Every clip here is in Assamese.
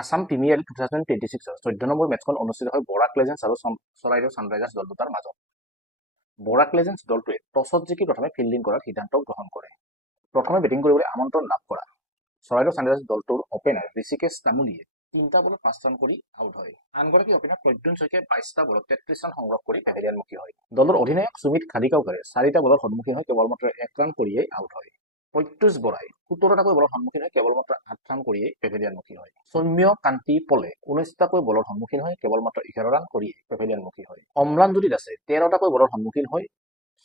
আসাম প্ৰিমিয়াৰ লীগ 2026 14 নম্বৰ মেচখন অনুষ্ঠিত হয় বৰাক লেজেণ্ডছ আৰু চৰাইদেউ ছানৰাইজাৰ্ছ দল দুটাৰ মাজত। বৰাক লেজেণ্ডছ দলটোৱে টছত জিকি প্ৰথমে ফিল্ডিং কৰাৰ সিদ্ধান্ত গ্ৰহণ কৰে। প্ৰথমে বেটিং কৰিবলৈ আমন্ত্ৰণ লাভ কৰা চৰাইদেউ ছানৰাইজাৰ্ছ দলটোৰ অপেনাৰ ঋষিকেশ তামুলীয়ে 3টা বলত 5 ৰান কৰি আউট হয়। আনগৰাকী অপেনাৰ প্ৰদ্যুন শইকীয়াই 22টা বলত 33 ৰান সংগ্ৰহ কৰি পেভিলিয়নমুখী হয়। দলৰ অধিনায়ক সুমিত খাদিকাওকাৰে 4টা বলৰ সন্মুখীন হৈ কেৱলমাত্ৰ 1 ৰান কৰিয়েই আউট হয়। প্ৰত্যুষ বৰাই 17টাকৈ বলৰ সন্মুখীন হৈ কেৱলমাত্ৰ 8 ৰান কৰিয়েই পেভিলিয়নমুখী হয়। সৌম্য কান্তি পলে 19টাকৈ বলৰ সন্মুখীন হৈ কেৱলমাত্ৰ 11 ৰান কৰিয়েই পেভিলিয়নমুখী হয়। অম্লানজ্যোতি দাসে 13টাকৈ বলৰ সন্মুখীন হৈ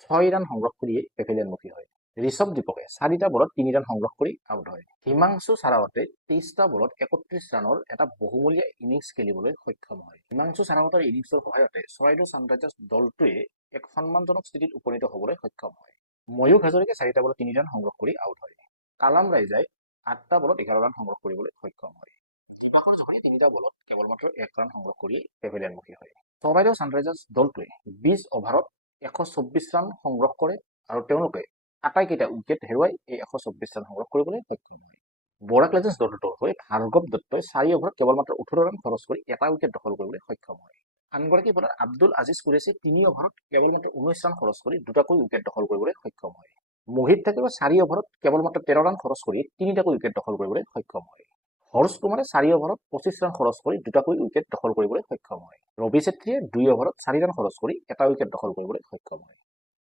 6 ৰান সংগ্ৰহ কৰিয়েই পেভিলিয়নমুখী হয়। ঋষভ দীপকে 4টা বলত 3 ৰান সংগ্ৰহ কৰি আউট হয়। হিমাংশু সাৰাৱতে 23টা বলত 31 ৰানৰ এটা বহুমূলীয়া ইনিংছ খেলিবলৈ সক্ষম হয়। হিমাংশু সাৰাৱতৰ ইনিংছৰ সহায়তে চৰাইদেউ ছানৰাইজাৰ্ছ দলটোৱে এক সন্মানজনক স্থিতিত উপনীত হ'বলৈ সক্ষম হয়। ময়ূখ হাজৰিকাই 4টা বলত 3 ৰান সংগ্ৰহ কৰি আউট হয়। কালাম ৰাইজাই 8টা বলত 11 ৰান সংগ্ৰহ কৰিবলৈ সক্ষম হয়। দিবাকৰ জহৰীয়ে 3টা বলত কেৱলমাত্ৰ 1 ৰান সংগ্ৰহ কৰি পেভিলিয়নমুখী হয়। চৰাইদেউ ছানৰাইজাৰ্ছ দলটোৱে 20 অভাৰত 124 ৰান সংগ্ৰহ কৰে আৰু তেওঁলোকে আটাইকেইটা উইকেট হেৰুৱাই এই 124 ৰান সংগ্ৰহ কৰিবলৈ সক্ষম হয়। বৰাক লেজেণ্ডছ দলটোৰ হৈ ভাৰ্গৱ দত্তই 4 অভাৰত কেৱলমাত্ৰ 18 ৰান খৰচ কৰি এটা উইকেট দখল কৰিবলৈ সক্ষম হয়। আনগৰাকী বলাৰ আব্দুল আজিজ কুৰেশী 3 অভাৰত কেৱলমাত্ৰ 19 ৰান খৰচ কৰি দুটাকৈ উইকেট দখল কৰিবলৈ সক্ষম হয়। মোহিত থাকিব 4 অভাৰত কেৱলমাত্ৰ 13 ৰান খৰচ কৰি 3টাকৈ উইকেট দখল কৰিবলৈ সক্ষম হয়। হৰ্ষ কুমাৰে 4 অভাৰত 25 ৰান খৰচ কৰি দুটাকৈ উইকেট দখল কৰিবলৈ সক্ষম হয়। ৰবি ছেত্ৰীয়ে 2 অভাৰত 4 ৰান খৰচ কৰি এটা উইকেট দখল কৰিবলৈ সক্ষম হয়।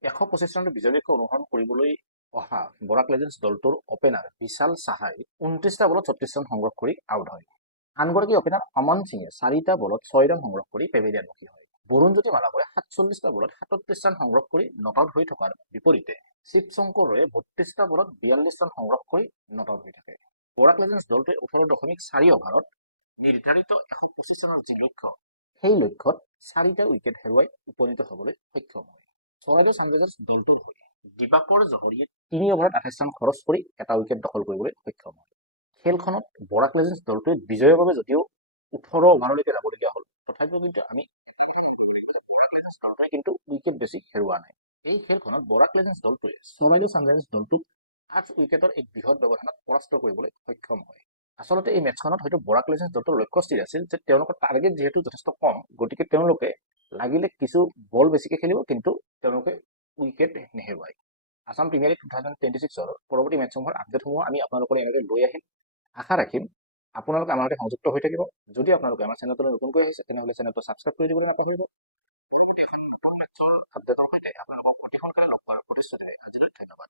125 ৰানৰ বিজয় লক্ষ্য অনুসৰণ কৰিবলৈ অহা বৰাক লেজেণ্ডছ দলটোৰ অপেনাৰ বিশাল সাহাই 29টা বলত 36 ৰান সংগ্ৰহ কৰি আউট হয়। আনগৰাকী অপেনাৰ অমন সিঙে 4টা বলত 6 ৰান সংগ্ৰহ কৰি পেভিলিয়নমুখী হয়। বৰুণজ্যোতি মালাকৰে 47টা বলত 37 ৰান সংগ্ৰহ কৰি নট আউট হৈ থকাৰ বিপৰীতে শিৱশংকৰ ৰয়ে 32টা বলত 42 ৰান সংগ্ৰহ কৰি নট আউট হৈ থাকে। বৰাক লেজেণ্ডছ দলটোৱে 18.4 অভাৰত নিৰ্ধাৰিত 125 ৰানৰ যি লক্ষ্য সেই লক্ষ্যত 4টা উইকেট হেৰুৱাই উপনীত হ'বলৈ সক্ষম হয়। চৰাইদেউ ছানৰাইজাৰ্ছ দলটোৰ হৈ দিবাকৰ জহৰীয়ে 3 অভাৰত 28 ৰান খৰচ কৰি এটা উইকেট দখল কৰিবলৈ সক্ষম হয়। খেলখনত বৰাক লেজেণ্ডছ দলটোৱে বিজয়ৰ বাবে যদিও 18 অভাৰলৈকে যাবলগীয়া হ'ল তথাপিও কিন্তু আমি বৰাক লেজেণ্ডছ দলটোৱে কিন্তু উইকেট বেছি হেৰুওৱা নাই। এই খেলখনত বৰাক লেজেণ্ডছ দলটোৱে চৰাইদেউ ছানৰাইজাৰ্ছ দলটোক 8 উইকেটৰ এক বৃহৎ ব্যৱধানত পৰাস্ত কৰিবলৈ সক্ষম হয়। আচলতে এই মেচখনত হয়তো বৰাক লেজেণ্ডছ দলটোৰ লক্ষ্য স্থিৰ আছিল যে তেওঁলোকৰ টাৰ্গেট যিহেতু যথেষ্ট কম গতিকে তেওঁলোকে লাগিলে কিছু বল বেছিকে খেলিব কিন্তু তেওঁলোকে উইকেট নেহেৰুৱায়। আসাম প্ৰিমিয়াৰ লীগ 2026ৰ পৰৱৰ্তী মেচসমূহৰ আপডেটসমূহ আমি আপোনালোকৰ এনেকৈ লৈ আহিম। আশা ৰাখিম আপোনালোকে আমাৰ সৈতে সংযুক্ত হৈ থাকিব। যদি আপোনালোকে আমাৰ চেনেলটো নতুনকৈ আহিছে তেনেহ'লে চেনেলটো ছাবস্ক্ৰাইব কৰি দিবলৈ নাপাহৰিব। পৰৱৰ্তী এখন নতুন মেচৰ আপডেটৰ সৈতে আপোনালোকক অতি সোনকালে লগ পোৱাৰ প্ৰতিশ্ৰুতিৰে আজিলৈ ধন্যবাদ।